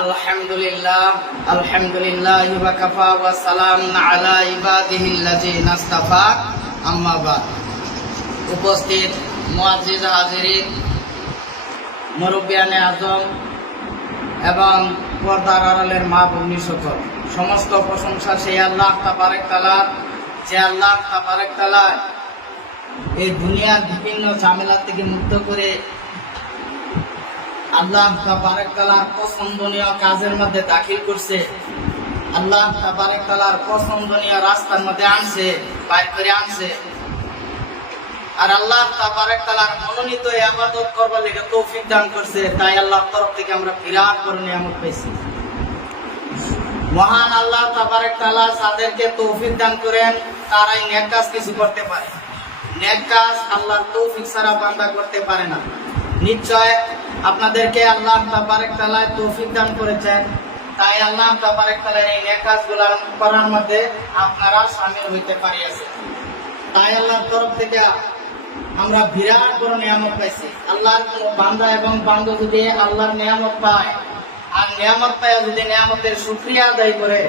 আলহামদুলিল্লাহ আলহামদুলিল্লাহ ইবাকাফা ওয়া সালাম আলা ইবাদিহি আল্লাযিনা ইসতাফা আম্মা বাদ। উপস্থিত মুআজ্জিজ হাজিরিন, মুরব্বিয়ানে আজম এবং পর্দার আড়ালের মা ভগ্নি সকল। সমস্ত প্রশংসা সেই আল্লাহ তাবারেক তালা যে আল্লাহ তাবারেক তালা এই দুনিয়ার বিভিন্ন ঝামেলা থেকে মুক্ত করে আল্লাহ পছন্দনীয় কাজের মধ্যে দাখিল করছে। আল্লাহ তালার পছন্দনীয় রাস্তার মধ্যে আনছে, বাইর করে আনছে। আর আল্লাহ তালার মনোনীত আবাদত করবার লেগে তৌফিক দান করছে, তাই আল্লাহর তরফ থেকে আমরা বিরাট বড় নিয়ামত পেয়েছি মহান আল্লাহ তাবারেক তালা যাদেরকে তৌফিক দান করেন, তারাই নেক কাজ কিছু করতে পারে। নেক কাজ আল্লাহর তৌফিক ছাড়া বান্দা করতে পারে না। নিশ্চয় আপনাদেরকে আল্লাহ তালায় তৌফিক দান করেছেন। তাই আল্লাহ তাবারেক তালার এই নেক করার মধ্যে আপনারা সামিল হইতে পারিয়াছেন। তাই আল্লাহর তরফ থেকে আমরা বিরাট বড় নিয়ামত পাইছি। আল্লাহর বান্দা এবং বান্ধব যদি আল্লাহর নিয়ামত পায়, আর নিয়ামত পায় যদি নিয়ামতের শুক্রিয়া আদায় করে,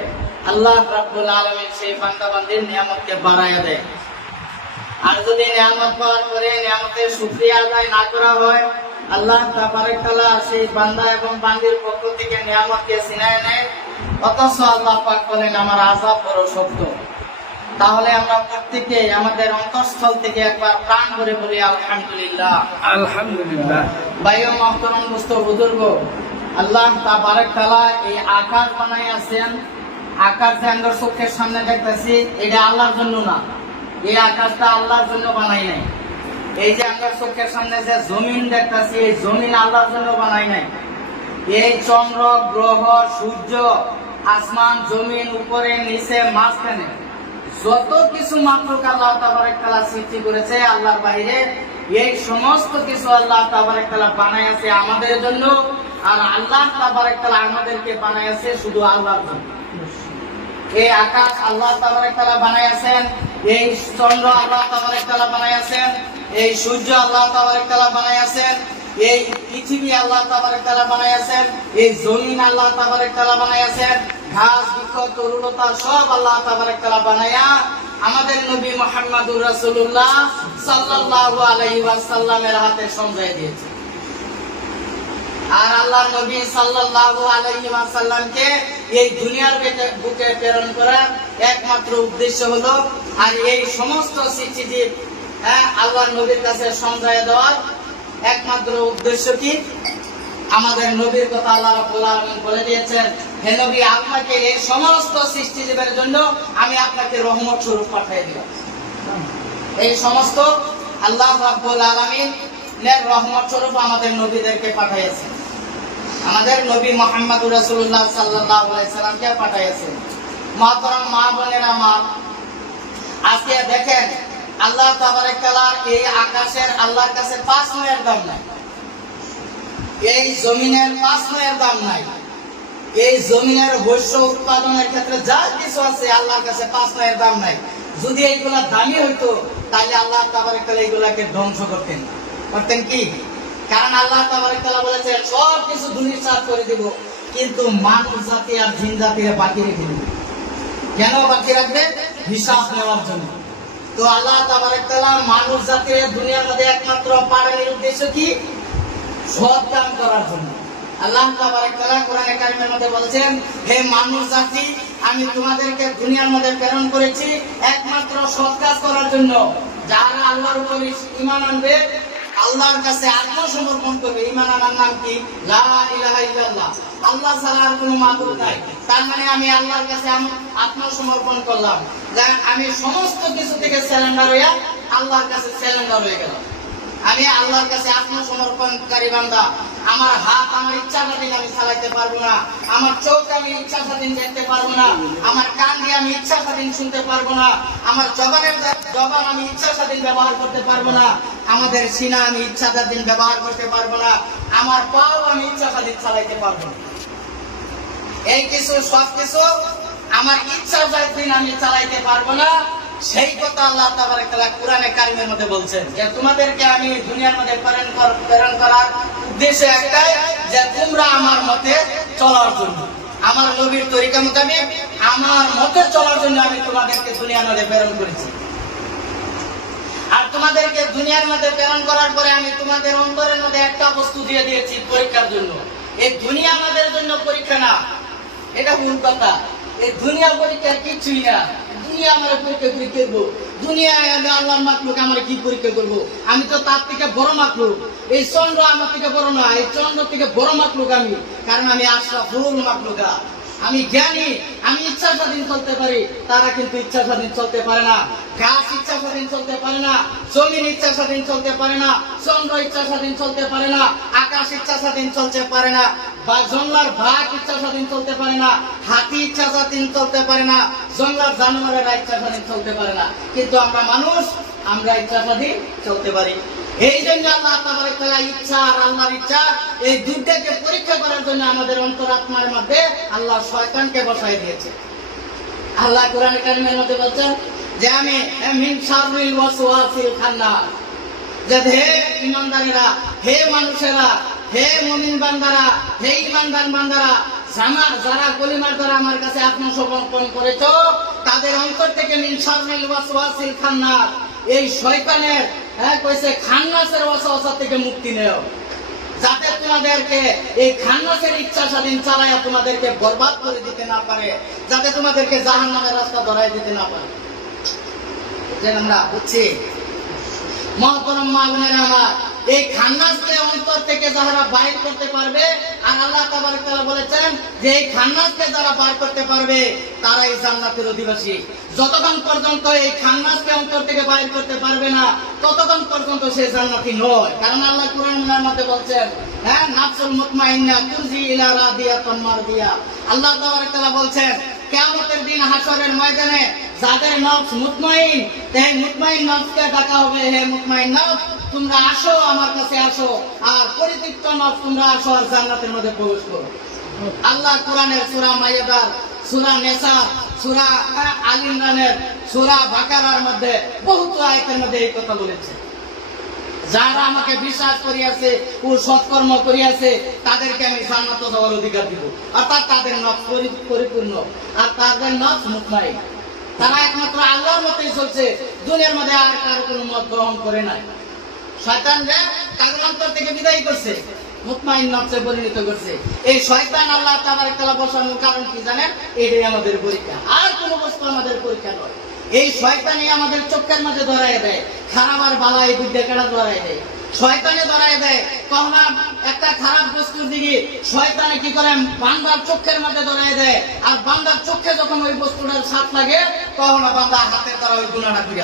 আল্লাহ রাব্বুল আলামিন সেই বান্দা বান্দির নিয়ামতকে বাড়াইয়া দেয়। আর যদি নিয়ামত পাওয়ার পরে নিয়ামতের শুক্রিয়া আদায় না করা হয় আল্লাহ তাবারক তাআলা সেই বান্দা এবং বান্দির পক্ষ থেকে নিয়ামতকে ছিনায় নেয়। অথচ আল্লাহ পাক বলেন আমার আযাব বড় শক্ত। তাহলে আমরা প্রত্যেকে আমাদের অন্তঃস্থল থেকে একবার প্রাণ করে বলি আলহামদুলিল্লাহ। আলহামদুলিল্লাহ। ভাইও মহতরম মুস্ত বুজুর্গ আল্লাহ তাবারক এই আকাশ বানাই আছেন। আকাশ যে আমরা চোখের সামনে দেখতেছি এটা আল্লাহর জন্য না। এই আকাশটা আল্লাহর জন্য বানাই নাই। এই যে আমরা চোখের সামনে যে জমিন দেখতেছি, এই জমিন আল্লাহর জন্য বানাই নাই। এই চন্দ্র, গ্রহ, সূর্য, আসমান, জমিন, উপরে, নিচে, মাঝখানে যত কিছু মাত্র আল্লাহ তাবারক তাআলা সৃষ্টি করেছে, আল্লাহর বাইরে এই সমস্ত কিছু আল্লাহ তাবারক তাআলা বানায় আছে আমাদের জন্য, আর আল্লাহ তাবারক তাআলা আমাদেরকে বানাই আছে শুধু আল্লাহর জন্য। এই আকাশ আল্লাহ আছেন এই চন্দ্র আল্লাহ আছেন এই সূর্য আল্লাহ আছেন এই পৃথিবী আল্লাহ আছেন এই জমিন আল্লাহ আছেন ঘাস, বৃক্ষ তরুলতা সব আল্লাহ তাআলা বানায়া আমাদের নবী মুহাম্মদুর রাসূলুল্লাহ সাল্লাল্লাহু আলাইহি ওয়াসাল্লামের হাতে সমঝাই দিয়েছে আর আল্লাহ নবী সাল্লাল্লাহু আলাইহি ওয়াসাল্লামকে এই দুনিয়ার বুকে- প্রেরণ করার একমাত্র উদ্দেশ্য হলো আর এই সমস্ত সৃষ্টিজীব হ্যাঁ আল্লাহ নবীর কাছে সমঝায় দেওয়ার একমাত্র উদ্দেশ্য কি? আমাদের নবীর কথা আল্লাহ রাব্বুল আলামিন বলে দিয়েছেন, হে নবী, আপনাকে এই সমস্ত সৃষ্টিজীবের জন্য আমি আপনাকে রহমত স্বরূপ পাঠিয়ে দিলাম। এই সমস্ত আল্লাহ রাব্বুল আলামিন রহমত স্বরূপ আমাদের নবীদেরকে পাঠিয়েছেন। আমাদের নবী সাল্লাল্লাহু আলাইহি সাল্লামকে পাঠিয়েছেন মাতরম মা বোনের আমার। আজকে দেখেন, আল্লাহ তাবারক তাআলার এই আকাশের আল্লাহর কাছে পাঁচ নয়ের দাম নাই। এই জমিনের পাঁচ নয়ের দাম নাই। এই জমিনের শস্য উৎপাদনের ক্ষেত্রে যা কিছু আছে আল্লাহর কাছে পাঁচ নয়ের দাম নাই। যদি এইগুলা দামি হইতো, তাহলে আল্লাহ তাবারক তাআলা এইগুলাকে ধ্বংস করতেন। করতেন কি? কারণ আল্লাহ তাবারক বলেছেন সব কিছু ধুলিসাৎ করে দিব, কিন্তু মানুষ জাতি আর জিন জাতিরে বাকি রেখে দিব। কেন বাকি রাখবে? হিসাব নেওয়ার জন্য। তো আল্লাহ তাবারক মানুষ জাতির দুনিয়ার মধ্যে একমাত্র পাঠানোর উদ্দেশ্য কি? সৎ কাম করার জন্য। আল্লাহ তাবারক তাআলা কোরআনে কারিমের মধ্যে বলেছেন, হে মানুষ জাতি, আমি তোমাদেরকে দুনিয়ার মধ্যে প্রেরণ করেছি একমাত্র সৎ কাজ করার জন্য। যারা আল্লাহর উপর ঈমান আনবে আল্লাহর কাছে আত্মসমর্পণ করবে। ইমান আনার নাম কি? আল্লাহ ছাড়া আর কোনো মাবুদ নাই। তার মানে আমি আল্লাহর কাছে আত্মসমর্পণ করলাম আমি সমস্ত কিছু থেকে স্যালেন্ডার হইয়া আল্লাহর কাছে স্যালেন্ডার হয়ে গেলাম। আমি আল্লাহর কাছে আত্মসমর্পণকারী বান্দা। আমার হাত, আমার ইচ্ছা স্বাধীন আমি চালাইতে পারব না। আমার চোখ আমি ইচ্ছা স্বাধীন দেখতে পারব না। আমার কান দিয়ে আমি ইচ্ছা স্বাধীন শুনতে পারব না। আমার জবানের জবান আমি ইচ্ছা স্বাধীন ব্যবহার করতে পারব না। আমাদের সিনা আমি ইচ্ছা স্বাধীন ব্যবহার করতে পারব না। আমার পাও আমি ইচ্ছা স্বাধীন চালাইতে পারব না। এই কিছু, সব কিছু আমার ইচ্ছা স্বাধীন আমি চালাইতে পারব না। সেই কথা আল্লাহ তাবারক কোরআনে কারিমের মধ্যে বলছেন যে, তোমাদেরকে আমি দুনিয়ার মধ্যে প্রেরণ প্রেরণ করার উদ্দেশ্য একটাই যে, তোমরা আমার মতে চলার জন্য। আমার নবীর তরিকা মোতাবেক আমার মতে চলার জন্য আমি তোমাদেরকে দুনিয়ার মধ্যে প্রেরণ করেছি। আর তোমাদেরকে দুনিয়ার মধ্যে প্রেরণ করার পরে আমি তোমাদের অন্তরের মধ্যে একটা বস্তু দিয়ে দিয়েছি, পরীক্ষার জন্য। এই দুনিয়া আমাদের জন্য পরীক্ষা না। এটা ভুল কথা। এই দুনিয়া পরীক্ষা কিছুই না। দুনিয়া আমার পরীক্ষা করে করব? দুনিয়ায় আমি আল্লাহর মাকলুক আমার কি পরীক্ষা করব? আমি তো তার থেকে বড় মাকলুক এই চন্দ্র আমার থেকে বড় না এই চন্দ্র থেকে বড় মাকলুক আমি। কারণ আমি আশরাফুল মাকলুকা আমি জ্ঞানী আমি ইচ্ছা স্বাধীন চলতে পারি তারা কিন্তু ইচ্ছা স্বাধীন চলতে পারে না গাছ ইচ্ছা স্বাধীন চলতে পারে না জমিন ইচ্ছা স্বাধীন চলতে পারে না চন্দ্র ইচ্ছা স্বাধীন চলতে পারে না আকাশ ইচ্ছা স্বাধীন চলতে পারে না বা জঙ্গলার ভাগ ইচ্ছা স্বাধীন চলতে পারে না হাতি ইচ্ছা স্বাধীন চলতে পারে না জঙ্গলার জানোয়ারেরা ইচ্ছা স্বাধীন চলতে পারে না কিন্তু আমরা মানুষ আমরা ইচ্ছা স্বাধীন চলতে পারি এই জন্য আল্লাহ তাবারক তাআলা ইচ্ছা আর আল্লাহর ইচ্ছা, এই দুইটাকে পরীক্ষা করার জন্য আমাদের অন্তরাত্মার মধ্যে আল্লাহ শয়তানকে বসাই দিয়েছে। আল্লাহ কোরআন কারিমের মধ্যে বলছেন যে আমি মিন ওয়াসওয়াসিল খান্নাস যে হে ইমানদারেরা, হে মানুষেরা, হে মুমিন বান্দারা, হে ইমানদার বান্দারা জানা যারা কলিমার দ্বারা আমার কাছে আত্মসমর্পণ করেছ, তাদের অন্তর থেকে মিন শাররিল ওয়াসওয়াসিল খান্নাস এই শয়তানের হ্যাঁ কইছে, খান্নাসের ওয়াসওয়াসা থেকে মুক্তি নেও। যাতে তোমাদেরকে এই খান্নাসের ইচ্ছা স্বাধীন চালাইয়া তোমাদেরকে বরবাদ করে দিতে না পারে, যাতে তোমাদেরকে জাহান নামের রাস্তা ধরাই দিতে না পারে। আমরা? বুঝছি? মহাপরম মাগুনের আমার এই খান্নাসকে অন্তর থেকে যারা বাইর করতে পারবে, আর আল্লাহ তাবারক তাআলা বলেছেন যে এই খান্নাসকে যারা বাইর করতে পারবে তারা এই জান্নাতের অধিবাসী। যতক্ষণ পর্যন্ত এই খান্নাসকে অন্তর থেকে বাইর করতে পারবে না, ততক্ষণ পর্যন্ত সে জান্নাতি নয়। কারণ আল্লাহ কোরআনের মধ্যে বলছেন হ্যাঁ নাফসুল মুতমাইন্না তুজি ইলা রাদিয়াতান মারদিয়া। আল্লাহ তাবারক তাআলা বলছেন, কিয়ামতের দিন হাসরের ময়দানে যাদের নফস মুতমাইন সেই মুতমাইন নফসকে ডাকা হবে। হে মুতমাইন নফস তোমরা আসো, আমার কাছে আসো, আর পরিতৃপ্ত নফস তোমরা আসো আর জান্নাতের মধ্যে প্রবেশ করো। আল্লাহ কোরআনের সূরা মাইয়াদার, সূরা নেসা সূরা আল ইমরানের সূরা বাকারার মধ্যে বহুত আয়াতের মধ্যে এই কথা বলেছে। যারা আমাকে বিশ্বাস করিয়াছে ও সৎকর্ম করিয়াছে, তাদেরকে আমি জান্নাত যাওয়ার অধিকার দিব। অর্থাৎ তাদের পরি- পরিপূর্ণ, আর তাদের নফস মুতমাইন। তারা একমাত্র আল্লাহর মতেই চলছে, দুনিয়ার মধ্যে আর কারও কোনো মত গ্রহণ করে নাই। অন্তর থেকে বিদায় করছে। মুতমাইন পরিণত করছে। এই শয়তান আল্লাহ তাআলা বসানোর কারণ কি জানেন? এটাই আমাদের পরীক্ষা। আর বস্তু আমাদের পরীক্ষা নয়। এই শয়তানই আমাদের চোখের মাঝে ধরায় দেয়, খারাপ আর কেনা ধরায় দেয়। শয়তানে ধরায় দেয় একটা খারাপ বস্তুর দিকে শয়তানে কি করে? বান্দার চোখের মাঝে ধরায় দেয়। আর বান্দার চোখে যখন ওই বস্তুটার সাথ লাগে, তখন বান্দা হাতের দ্বারা ওই গুণাটা ফিরে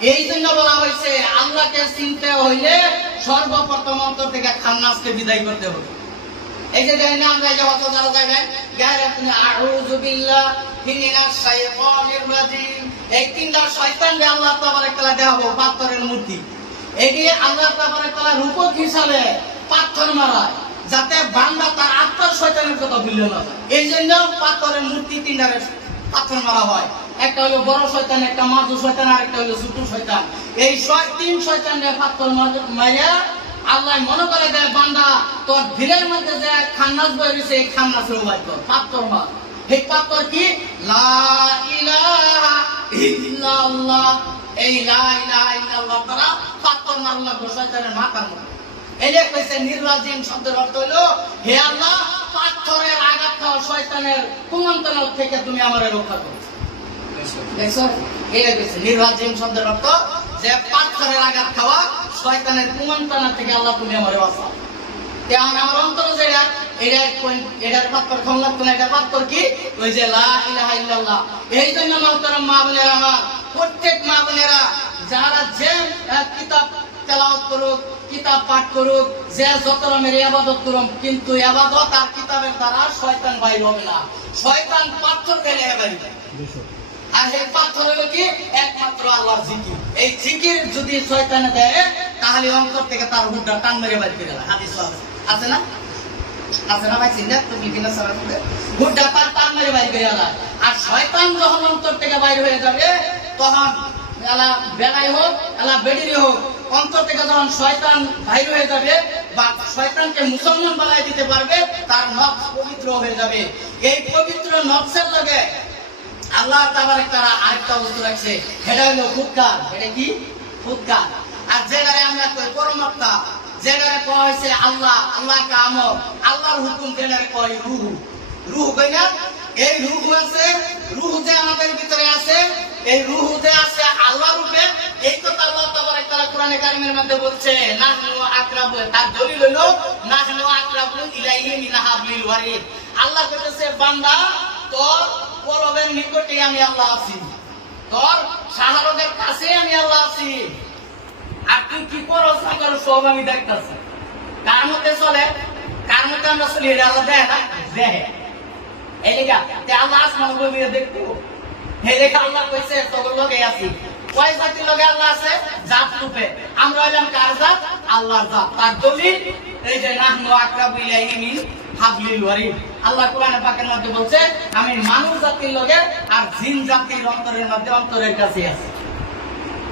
এই জন্য বলা হয়েছে, আল্লাহকে চিনতে হইলে সর্বপ্রথম অন্তর থেকে খান্নাসকে বিদায় করতে হবে। এই যে না, আমরা যে যারা যাবেন গায়ে আপনি পাথরের মূর্তি। রূপক হিসাবে পাথর যাতে বান্দা তার আত্মার শয়তানের কথা না। এই জন্য পাথরের মূর্তি তিনটারে পাথর মারা হয়। একটা হলো বড় শয়তান, একটা মাঝু শয়তান আর একটা হলো ছোট শয়তান। এই তিন শয়তানের পাথর মারিয়া আল্লাহ মনে করে দেয়, বান্দা, তোর ভিড়ের মধ্যে যে খান্নাস বই রয়েছে এই খান্নাসের উপায় কর পাত্তর মার। এই পাত্তর কি? লা ইলাহা ইল্লাল্লাহ। এই লা ইলাহা ইল্লাল্লাহ তারা পাত্তর মারলা শয়তানের মাথার মধ্যে। এই যে কইছে নির্বাচন শব্দের অর্থ হলো হে আল্লাহ, পাথরের আঘাত খাওয়া শয়তানের কুমন্ত্রণ থেকে তুমি আমারে রক্ষা করো। নির্বাচন শব্দের অর্থ যে আঘাত খাওয়া শয়তানের থেকে আল্লাহ তুমি আমারে প্রত্যেক মা বোনেরা, যারা যে কিতাব করুক, কিতাব পাঠ করুক, যে যত রকমের আবাদত করুক, কিন্তু আবাদত আর কিতাবের দ্বারা শয়তান বাইর হবে না। শয়তান পাথর বাইর আর এই পাথর হলো কি? একমাত্র আল্লাহর জিকির। এই জিকির যদি দেয়, তাহলে অন্তর থেকে তার হুড্ডা টান মেরে হাদিস আছে। না? আছে না ভাই? তুমি কিনা সারা করে হুড্ডা তার টান মেরে আর শয়তান যখন অন্তর থেকে হয়ে যাবে, তখন এলা হোক এলা হোক, অন্তর থেকে যখন শয়তান বাইর হয়ে যাবে বা শয়তানকে মুসলমান বানাই দিতে পারবে, তার নফস পবিত্র হয়ে যাবে। এই পবিত্র লগে আল্লাহ তাবারক তারা আরেকটা বস্তু রাখছে। সেটা হলো ফুৎকার। এটা কি? ফুৎকার। আর যেটারে আমরা কই পরমাত্মা যেটারে কয় হয়েছে আল্লাহ, আল্লাহকে আমর আল্লাহর হুকুম যেটারে কয় রুহ। রুহ কই না? এই রুহ আছে, রুহ যে আমাদের ভিতরে আছে, এই রুহ যে আছে আল্লাহ রূপে, এই তো আল্লাহ তাবারক তাআলা কোরআনে কারিমের মধ্যে বলছে, নাহনু আকরাবু তার দলিল হলো, নাহনু আকরাবু ইলাইহি মিন হাবলিল ওয়ারিদ আল্লাহ বলতেছে, বান্দা, তোর পরবের নিকটে আমি আল্লাহ আছি। তোর শাহরগের কাছে আমি আল্লাহ আছি। আর তুই কি করো সাগর সব আমি দেখতেছি। কার মধ্যে চলে? কার মধ্যে আমরা চলি? আল্লাহ দেয় না? এই তে আল্লাহ আসমান আল্লাহ কইছে, তোর লগে আছি। কয় জাতির লগে আল্লাহ আছে? জাত রূপে। আমরা হইলাম কার জাত? আল্লাহর জাত। তার দলিল, এই যে নাহনু আকরাবু ইলাইহি মিন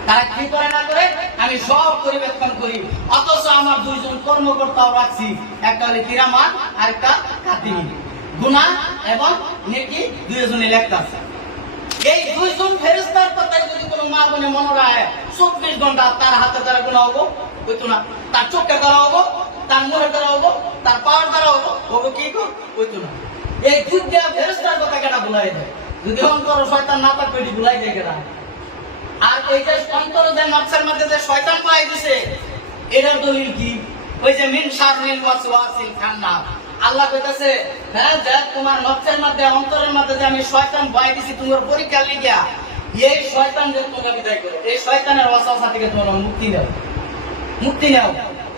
তারা করে করে? করি। এই দুইজন ফেরেস্তার কথায় যদি কোনো মা বোনে মনে রায়, চব্বিশ ঘণ্টা তার হাতে দ্বারা গুণা হব না, তার চোখে দ্বারা হব তার মুখের দ্বারা হব, তার পাওয়ার দ্বারা হব হব কি কর না। এই দুধ দেওয়া ফেরেস্তার কথা কেটা ভুলাই দেয় যদি অন্তর শয়তান না থাকবে এটি ভুলাই দেয় কেটা আর এই যে অন্তর যে নকশার মধ্যে যে শয়তান পাই দিছে, এটার দলিল কি? ওই যে মিন শাররিল ওয়াসওয়াসিল খান্নাস আল্লাহ কইতাছে হ্যাঁ যে তোমার নকশার মধ্যে, অন্তরের মধ্যে যে আমি শয়তান পাই দিছি, তোমার পরীক্ষা লিখিয়া এই শয়তান যে তোমরা বিদায় করো, এই শয়তানের ওয়াসওয়াসা থেকে তোমরা মুক্তি দাও মুক্তি নাও।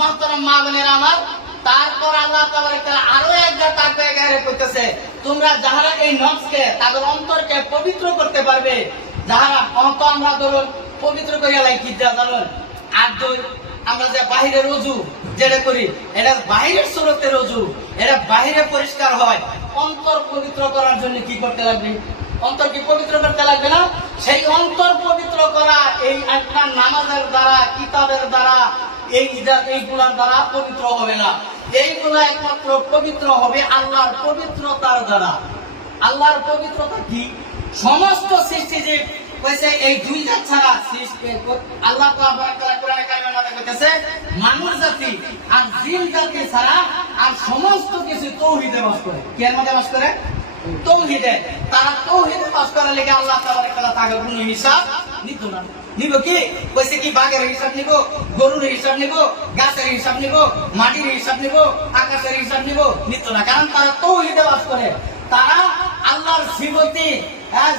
মহতরম মা বোনের আমার। তারপর আল্লাহ আরও একবার করতেছে তোমরা যাহারা এই তাদের অন্তরকে পবিত্র করতে পারবে, যাহারা অন্ত আমরা ধরুন পবিত্র করিয়া জানুন। আর আমরা যে বাহিরের রজু যেটা করি, এটা বাহিরের রজু, এটা বাহিরে পরিষ্কার হয়। অন্তর পবিত্র করার জন্য কি করতে লাগবে? অন্তর কি পবিত্র করতে লাগবে না? সেই অন্তর পবিত্র করা এই একটা নামাজের দ্বারা, কিতাবের দ্বারা এই এইগুলার দ্বারা পবিত্র হবে না। একমাত্র পবিত্র হবে আল্লাহর পবিত্রতার দ্বারা। আল্লাহর পবিত্রতা কি? সমস্ত সৃষ্টিজীব কইছে এই দুইটা ছাড়া সৃষ্টি আল্লাহ মানুষ জাতি আর জিন জাতি ছাড়া আর সমস্ত কিছু তৌহিদে বাস করে। কে মধ্যে বাস করে? তৌহিদে। তারা তৌহিদে বাস করার লেগে আল্লাহ তাকে কোনো হিসাব নিত না। নিব কি? কইছে কি বাঘের হিসাব নিব গরুর হিসাব নিব গাছের হিসাব নিব মাটির হিসাব নিব আকাশের হিসাব নিব নিত না। কারণ তারা তৌহিদে বাস করে। তারা আল্লাহর সিবতি হ্যাঁ,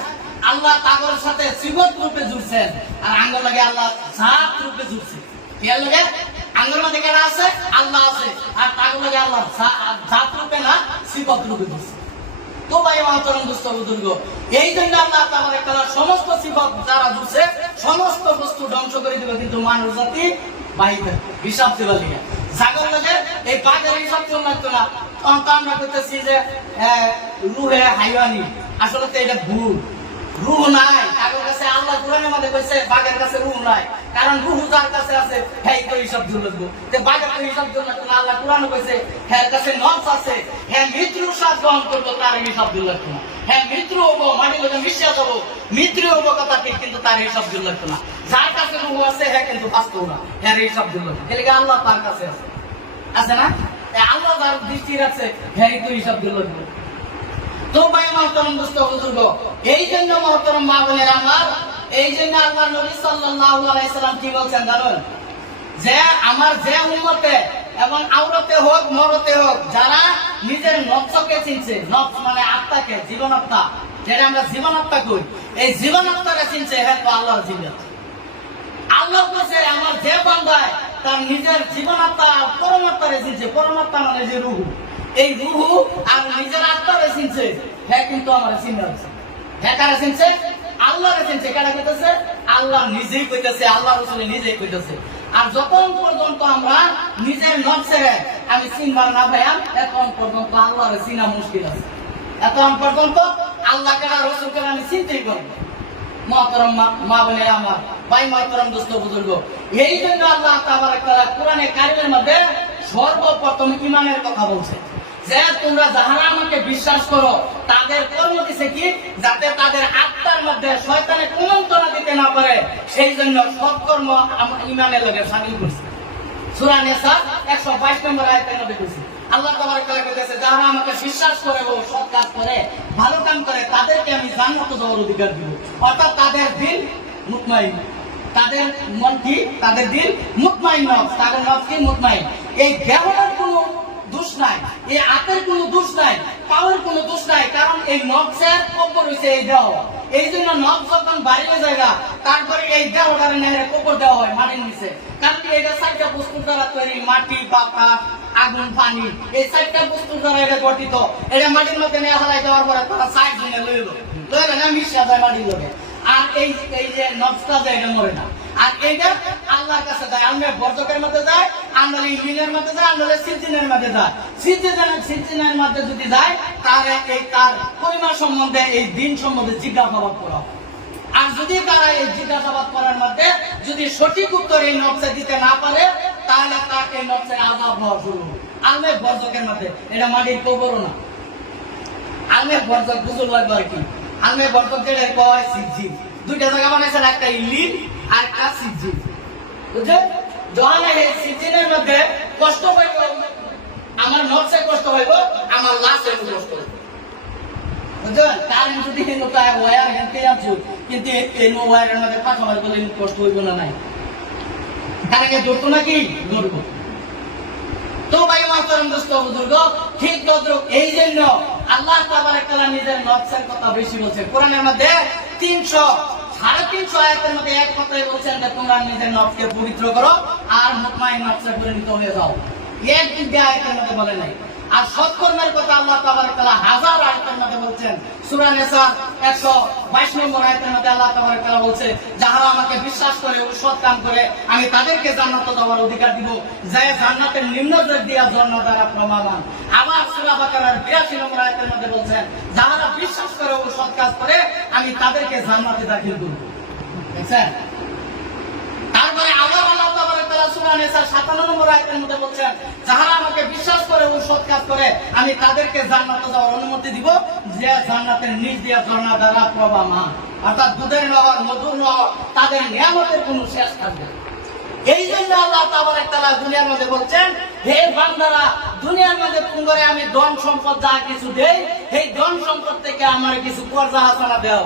আল্লাহ তাগর সাথে সিবত রূপে জুড়ছেন। আর আঙ্গর লাগে আল্লাহ জাত রূপে জুড়ছে এর লাগে? আঙ্গর মধ্যে আছে? আল্লাহ আছে। আর তাগর লাগে আল্লাহ জাত রূপে না সিবত রূপে জুড়ছে তো ভাই দুস্থ বুজুর্গ এই জন্য আল্লাহ দিবে হিসাব দিবার লিগে। জাগর লাগে এই বাঘের হিসাব আসলে এটা ভুল। রুহ নাই। কারোর কাছে আল্লাহ কোরআনের মধ্যে কইছে বাঘের কাছে রুহ নাই। কারণ রুহ যার কাছে আছে হ্যাঁ তো হিসাব জুল লাগবো তে বাঘের তো হিসাব লাগতো না আল্লাহ কোরআনে কইছে হ্যাঁ কাছে নফস আছে হ্যাঁ মৃত্যুর স্বাদ গ্রহণ করতো তার হিসাব জুল লাগতো না। হ্যাঁ মৃত্যু হব, মাটি লোকে মিশিয়া যাব, মৃত্যু হব কথা ঠিক, কিন্তু তার হিসাব জুল লাগতো না। যার কাছে রুহ আছে হ্যাঁ কিন্তু বাস্তব না হ্যাঁ হিসাব জুল লাগতো এদিকে আল্লাহ তার কাছে আছে? আছে না? আল্লাহ যার দৃষ্টি রাখছে হ্যাঁ তো হিসাব জুল লাগবে তো ভাই মহতরম দুস্থ বুজুর্গ, এই জন্য মহতরম মা বোনের আমার এই জন্য আল্লাহ নবী সাল্লাল্লাহু আলাইহি সাল্লাম কি বলছেন জানেন? যে আমার যে উম্মতে এবং আওরতে হোক, মরতে হোক, যারা নিজের নফসকে চিনছে নফস মানে আত্মাকে জীবন আত্মা যেটা আমরা জীবন আত্মা কই, এই জীবন আত্মাকে চিনছে হ্যাঁ আল্লাহর জীবন আল্লাহ বলছে, আমার যে বান্দায় তার নিজের জীবন আত্মা পরমাত্মারে চিনছে, পরমাত্মা মানে যে রুহু। এই রুহু আর নিজের আত্মারে চিনছে হ্যাঁ কিন্তু আমার চিন্তা হ্যাঁ কারা চিনছে? আল্লাহরে চিনছে কারা কইতেছে, আল্লাহ নিজেই কইতেছে, আল্লাহ রসুল নিজেই কইতেছে। আর যতক্ষণ পর্যন্ত আমরা নিজের নফসের আমি চিনবার না পাইয়াম, এখন পর্যন্ত আল্লাহরে চিনা মুশকিল আছে। এতক্ষণ পর্যন্ত আল্লাহ কারা রসুল কারা আমি চিনতেই পারব মহতরম মা- বোনের আমার, ভাই মহতরম দোস্ত বুজুর্গ, এই জন্য আল্লাহ তাআলা কোরআনে কারিমের মধ্যে সর্বপ্রথম ইমানের কথা বলছে। যে তোমরা যাহারা আমাকে বিশ্বাস করো, তাদের কর্ম দিছে কি? যাতে তাদের আত্মার মধ্যে শয়তানে কুমন্ত্রণা দিতে না পারে। সেই জন্য সৎকর্ম ইমানের লগে সামিল করছে। সূরা নিসা 122 নম্বর আয়াতের মধ্যে কইছে আল্লাহ তাবারক তাআলা কইতেছে যারা আমাকে বিশ্বাস করে এবং সৎ কাজ করে, ভালো কাম করে, তাদেরকে আমি জান্নাতে যাওয়ার অধিকার দিব। অর্থাৎ তাদের দিন মুতমাইন। তাদের মন কি? তাদের দিন মুতমাইন নফস। তাদের নফস কি? মুতমাইন। এই দেহটার কোনো দোষ নাই। এই আতের কোনো দোষ নাই, পাওয়ার কোনো দোষ নাই, কারণ এই নফসের কবর হইছে এই দেহ। এই জন্য নফস যখন বাইরে জায়গা তারপরে এই দেহটারে নেহরে কবর দেওয়া হয় মাটির নিচে। কারণ এটা চারটা বস্তুর দ্বারা তৈরি, মাটি বাতাস আগুন, পানি। এই চারটা বস্তুর দ্বারা এটা গঠিত। এটা মাটির মধ্যে নিয়ে হালাই দেওয়ার পরে তারা সাইড জনে লইল। লইল না, মিশিয়া যায় মাটির লোকে আর এই এই যে নফসটা যায়, এটা মরে না। আর এইটা আল্লাহর কাছে যায়। আমরা বর্জকের মধ্যে যায় আমরা ইঞ্জিনের মধ্যে যায় আমরা সিজিনের মধ্যে যায় সিজিনের সিজিনের মধ্যে যদি যায় তাহলে এই তার পরিমাণ সম্বন্ধে, এই দিন সম্বন্ধে জিজ্ঞাসাবাদ করা। আর যদি তারা এই জিজ্ঞাসাবাদ করার মধ্যে যদি সঠিক উত্তর এই নকশা দিতে না পারে, তাহলে তার এই নকশার আজাব হওয়া শুরু আলমে বর্জকের মধ্যে, এটা মাটির কবরও না। আলমে বর্জক বুঝুর লাগবে আর কি? আলমে বর্জক যেটা কয় সিজি দুইটা জায়গা বানাইছে একটা ইলিন একটা সিজি। বুঝছে যখন এই সিজিনের মধ্যে কষ্ট পাইব আমার নকশে কষ্ট হইব, আমার লাশে কষ্ট হইব। তো ভাই মাস্টার দোস্ত বুজুর্গ, ঠিক তদ্রুপ, এই জন্য আল্লাহ তাবারাক তাআলা নিজের নকশের কথা বেশি বলছেন। কোরআনের মধ্যে 300 বলছেন নিজের নবকে পবিত্র করো আর মুতমাইন নকশে পরিণত হয়ে যাও। এক দিন মধ্যে বলে নাই। আর সৎকর্মের কথা আল্লাহ তাবারাক তাআলা হাজার আয়াতের মধ্যে বলছেন। সূরা নিসা 122 নম্বর আয়াতের মধ্যে আল্লাহ তাবারাক তাআলা বলছে যারা আমাকে বিশ্বাস করে ও সৎ কাম করে, আমি তাদেরকে জান্নাত যাওয়ার অধিকার দিব। যে জান্নাতের নিম্ন জেদ দিয়া জন্ম দ্বারা প্রমাণ আবার সূরা বাকারার 82 নম্বর আয়াতের মধ্যে বলছেন যারা বিশ্বাস করে ও সৎ কাজ করে, আমি তাদেরকে জান্নাতে দাখিল করব। দেখছেন তারপরে আবার আল্লাহ তাবারক তাআলা সূরা নিসা 57 নম্বর আয়াতের মধ্যে বলছেন যারা আমাকে বিশ্বাস করে ও সৎ কাজ করে, আমি তাদেরকে যাওয়ার অনুমতি দিব, যে জান্নাতের নিচ দিয়া ঝর্ণা দ্বারা অর্থাৎ দুধের নহর মধুর নহর তাদের নিয়ামতের শেষ থাকবে এই জন্য আল্লাহ দুনিয়ার মধ্যে বলছেন, হে বান্দারা, দুনিয়ার মধ্যে আমি ধন সম্পদ যা কিছু দেই এই ধন সম্পদ থেকে আমার কিছু কর্জা হাসানা দাও?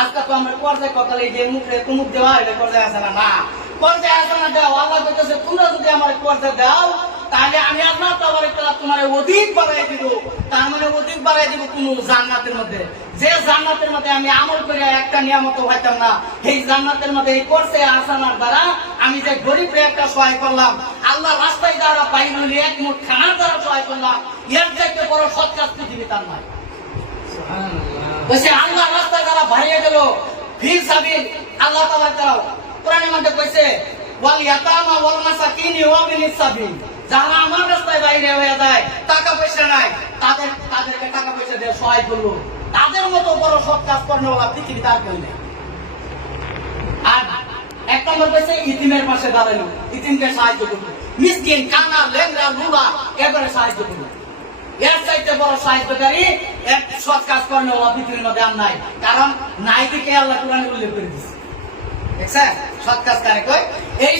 আজকে তো আমরা কর্জায় কতালে যে মুখে কুমুক দেওয়া এটা কর্জায় হাসানা না। কর্জায় হাসানা দাও আল্লাহ বলতেছে তোমরা যদি আমার কর্জা দাও তাহলে আমি আল্লাহ তাবারক তাআলা তোমার অধিক বাড়াই দিব। তার মানে অধিক বাড়াই দিব কোন জান্নাতের মধ্যে। যে জান্নাতের মধ্যে আমি আমল করে একটা নিয়ামত হইতাম না এই জান্নাতের মধ্যে এই করছে আসানার দ্বারা আমি যে গরিবরে একটা সহায় করলাম আল্লাহ রাস্তায় দ্বারা পাইল এক মুঠ খানার দ্বারা সহায় করলাম এর থেকে বড় সৎ কাজ পৃথিবী তার নয় আল্লাহ রাস্তায় দ্বারা ভারিয়ে গেল ফির সাবিল আল্লাহ তাআলা দাও কোরআনের মধ্যে কইছে, ওয়াল ইয়াতামা ওয়াল মাসাকিনি ওয়া সাবিল যারা আমার রাস্তায় বাইরে হয়ে যায়, টাকা পয়সা নাই। তাদের, তাদেরকে টাকা পয়সা দিয়ে সহায় করল। তাদের মতো বড় সৎ কাজ করেওয়ালা পৃথিবীতে আর এক নম্বর পেয়েছে ইতিমের পাশে ইতিমকে সাহায্য করল। মিসকিন কানা লেংরা এবারে সাহায্য করল। এর চাইতে বড় সাহায্যকারী এক সৎ কাজ করেন ওলা পৃথিবীর মধ্যে আর নাই। কারণ নাই দিকে আল্লাহ কোরআনে উল্লেখ করে দিচ্ছে এই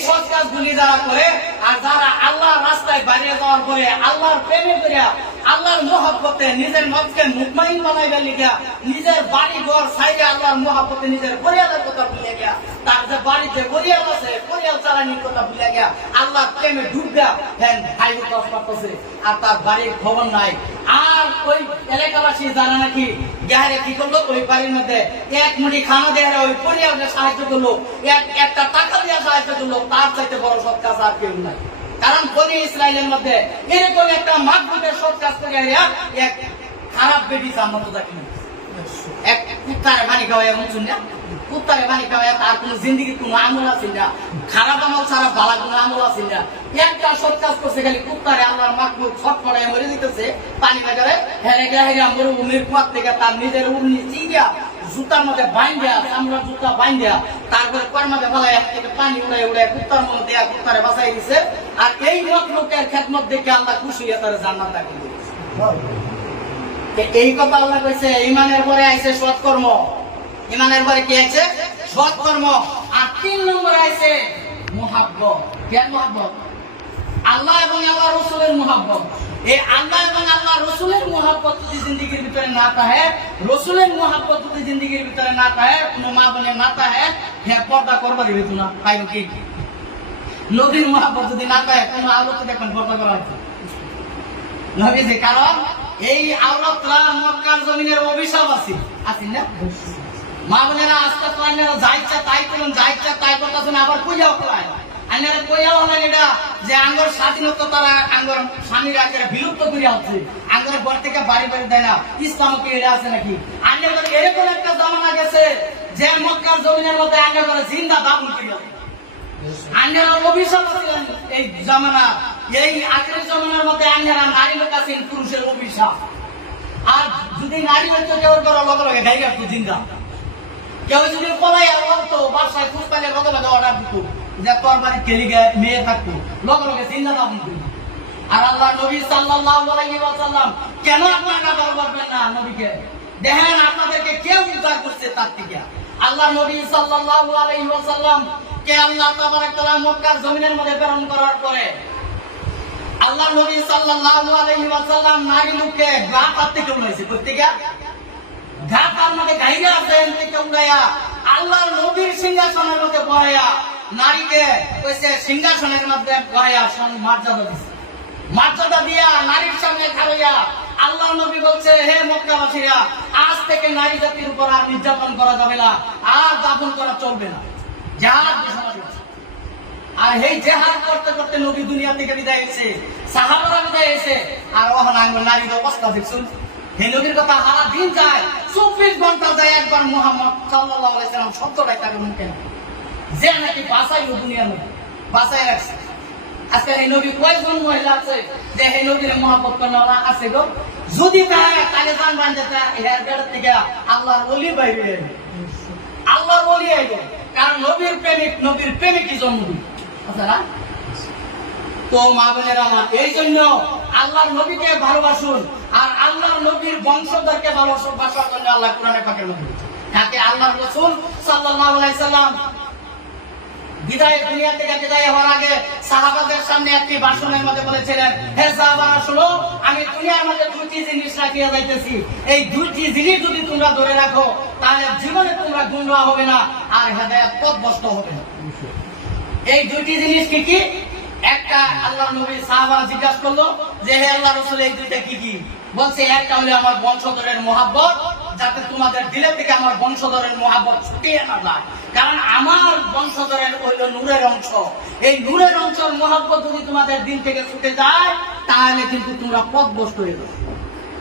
করে আর যারা আল্লাহ রাস্তায় বাইরে যাওয়ার পরে আল্লাহর প্রেমে করিয়া আল্লাহর মহাব্বতে নিজের মতকে মুকমাইন বানাইবে লিখা নিজের বাড়ি ঘর সাইডে আল্লাহর মহাব্বতে নিজের পরিয়ালের কথা ভুলে গিয়া, তার যে বাড়িতে পরিয়াল আছে, পরিয়াল চালানির কথা ভুলে গিয়া আল্লাহর প্রেমে ডুবগা হ্যাঁ ভাই দশ করতেছে আর তার বাড়ির খবর নাই। আর ওই এলাকাবাসী যারা নাকি গ্যাহারে কি করল, ওই বাড়ির মধ্যে এক মুঠি খানা দেওয়ার ওই পরিয়ালকে সাহায্য করল, এক একটা টাকা দিয়ে সাহায্য করল, তার চাইতে বড় সৎ কাজ আর কেউ নাই। কারণ বনি ইসরায়েলের মধ্যে এরকম একটা মাধ্যমের সৎ কাজ করে এক খারাপ বেটি জান্নাত দেখি এক কুত্তারে পানি খাওয়াই এমন শুন কুত্তারে পানি খাওয়াই তার কোনো জিন্দিগির কোনো আমল আছে না। খারাপ আমল ছাড়া ভালো কোনো আমল আছে না। একটা সৎ কাজ করছে, খালি কুত্তারে আল্লাহর মাকলুক ছট পড়ায় মরে দিতেছে, পানি বাজারে হেরে গেলে হেরে মরুভূমির কুয়ার থেকে তার নিজের উর্নি চিগিয়া জুতার মধ্যে বাইন্দিয়া, চামড়া জুতা বাইন্দিয়া, তারপরে ফেলায় এক থেকে পানি উড়াই উড়াই কুত্তার মধ্যে দেয়া কুত্তারে বাঁচাই দিছে। আর এই লোকের খেদমত দেখে আল্লাহ খুশি হয়ে তার জান্নাত দাখিল এই কথা আল্লাহ কইছে, ইমানের পরে আইছে সৎকর্ম। ইমানের পরে কি আছে সৎকর্ম। আর তিন নম্বরে আইছে মুহাব্বত। কেন মুহাব্বত? আল্লাহ এবং আল্লাহ রসুলের মুহাব্বত। এই আল্লাহ এবং আল্লাহ রসুলের মুহাব্বত যদি জিন্দগির ভিতরে না থাকে রসুলের মুহাব্বত যদি জিন্দগির ভিতরে না থাকে কোনো মা বোনের না থাকে হ্যাঁ পর্দা করবার দিবে না পাইব কি? নদীর মুহাব্বত যদি না থাকে কোনো আলোতে দেখবেন পর্দা করা হচ্ছে নবীজি কারণ, এই আওরাতরা মক্কার জমিনের অভিশাপ আছে। আছে না? মা বোনেরা আস্তে আস্তে আইনারা যা ইচ্ছা তাই করুন, যা ইচ্ছা তাই করতেছেন আবার কইয়াও করায় আইনারা কইয়াও হলেন এটা যে আঙ্গর স্বাধীনতা তারা আঙ্গর স্বামীরা একেবারে বিলুপ্ত করিয়া হচ্ছে আঙ্গর ঘর থেকে বাড়ি বাড়ি দেয় না। ইসলাম কি এটা আছে নাকি? আইনার এরকম একটা জামানা গেছে যে মক্কার জমিনের মধ্যে আইনার করে জিন্দা দাম আন্যারা অভিশাপ এই জামানা, এই আখের জামানার মধ্যে আন্যারা নারী লোক অভিশাপ। আর যদি নারী কেউ লগে লগে জিন্দা। কেউ যদি পলাই আর বাসায় অর্ডার দিত। যে তোর কেলি মেয়ে থাকতো দাম দিত আর আল্লাহ নবী কেন আপনারা করবেন না নবীকে? দেখেন আপনাদেরকে উদ্ধার করছে তার থেকে? আল্লাহ নবী কে আল্লাহ মক্কার জমিনের মধ্যে প্রেরণ করার পরে আল্লাহ নবী নারী লোককে গা থেকে গা মধ্যে নবীর সিংহাসনের মধ্যে বহাইয়া নারীকে কইছে সিংহাসনের মধ্যে সন মর্যাদা দিছে। মর্যাদা দিয়া নারীর সামনে খাড়াইয়া আল্লাহ নবী বলছে, হে মক্কাবাসীরা, আজ থেকে নারী জাতির উপর আর নির্যাতন করা যাবে না, আর দাফন করা চলবে না। ঘোষণা আর এই জেহাদ করতে করতে নবী দুনিয়া থেকে বিদায় হয়েছে, সাহাবারা বিদায় হয়েছে। আর আঙ্গুল নারীর অবস্থা দেখছুন হে নবীর কথা সারা দিন যায়, চব্বিশ ঘণ্টা যায় একবার মোহাম্মদ সাল্লাহ আলাইসালাম শব্দটাই তাকে মুখে। না। যে নাকি বাসাইলো দুনিয়ার মধ্যে রাখছে এই নবী কয়েকজন মহিলা আছে যে এই নবীর মহাপত আছে গো যদি তারা তাহলে হেয়ার থেকে আল্লাহর অলি বাইরে। আল্লাহর অলি কারণ নবীর প্রেমিক, নবীর প্রেমিকই আচ্ছা? তো মা বোনেরা আমার এই জন্য আল্লাহর নবীকে ভালোবাসুন আর আল্লাহর নবীর বংশধরকে ভালোবাসুন বাসার জন্য আল্লাহ কোরআনে মধ্যে বলেছে। যাতে আল্লাহর রাসূল সাল্লাল্লাহু আলাইহি সাল্লাম বিদায় দুনিয়া থেকে বিদায় হওয়ার আগে সাহাবাদের সামনে একটি ভাষণের মধ্যে বলেছিলেন, হে শুনো, আমি দুনিয়ার মধ্যে দুইটি জিনিস রাখিয়া যাইতেছি। এই দুইটি জিনিস যদি তোমরা ধরে রাখো, তাহলে জীবনে তোমরা হবে না, আর হেদায়াত হবে না। এই দুইটি জিনিস কি কি? একটা আল্লাহ নবী সাহাবারা জিজ্ঞাসা করল যে, হে আল্লাহ রসুল, এই দুইটা কি কি? বলছে, একটা হলো আমার বংশধরের মহাব্বত যাতে তোমাদের দিলে থেকে আমার বংশধরের মহাব্বত ছুটিয়ে না যায়। কারণ আমার বংশধরের হইল নূরের অংশ। এই নূরের অংশের মহাব্বত যদি তোমাদের দিন থেকে ছুটে যায়, তাহলে কিন্তু তোমরা পথভ্রষ্ট হয়ে যাবে।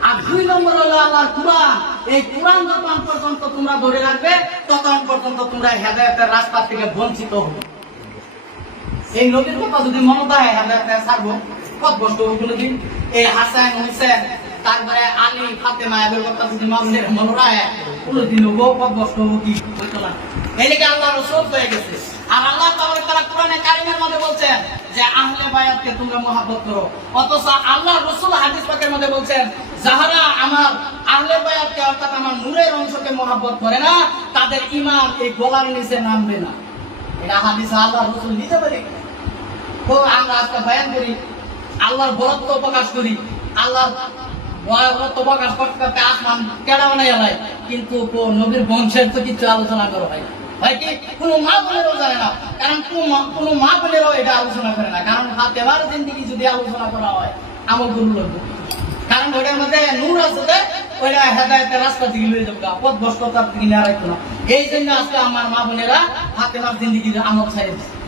আর দুই নম্বর হলো আল্লাহর কোরআন। এই কোরআন যতক্ষণ পর্যন্ত তোমরা ধরে রাখবে, ততক্ষণ পর্যন্ত তোমরা হেদায়তের রাস্তা থেকে বঞ্চিত হবে। এই নবীর কথা যদি মনে দেয় ছাড়বো কত কষ্ট হবে কোনোদিন? এই হাসান হুসেন তারপরে আলী, ফাতেমা এদের কথা যদি রায় কোনোদিন হব কি? এদিকে হয়ে গেছে। আর আল্লাহ তাআলা তারা কোরআনে কারিমের মধ্যে বলছেন যে, আহলে বায়াতকে তোমরা মহাব্বত করো। অথচ আল্লাহ রসুল হাদিস পাকের মধ্যে বলছেন, যাহারা আমার আহলে বায়াতকে অর্থাৎ আমার নূরের অংশকে মহাব্বত করে না, তাদের ইমান এই গলার নিচে নামবে না। এটা হাদিস আল্লাহ রসুল নিতে পারি তো আমরা আজকে বয়ান করি, আল্লাহর বরত্ব প্রকাশ করি আল্লাহ বরত্ব প্রকাশ করতে করতে আসমান কেডা বানাই এলাই কিন্তু নবীর বংশের তো কিছু আলোচনা মা বোনেরও জিন্দিগি যদি আলোচনা হয়, আমল গুরু এই জন্য আজকে আমার মা বোনেরা হাতে মার জিন্দিগির আমল ছাড়িয়ে দিচ্ছে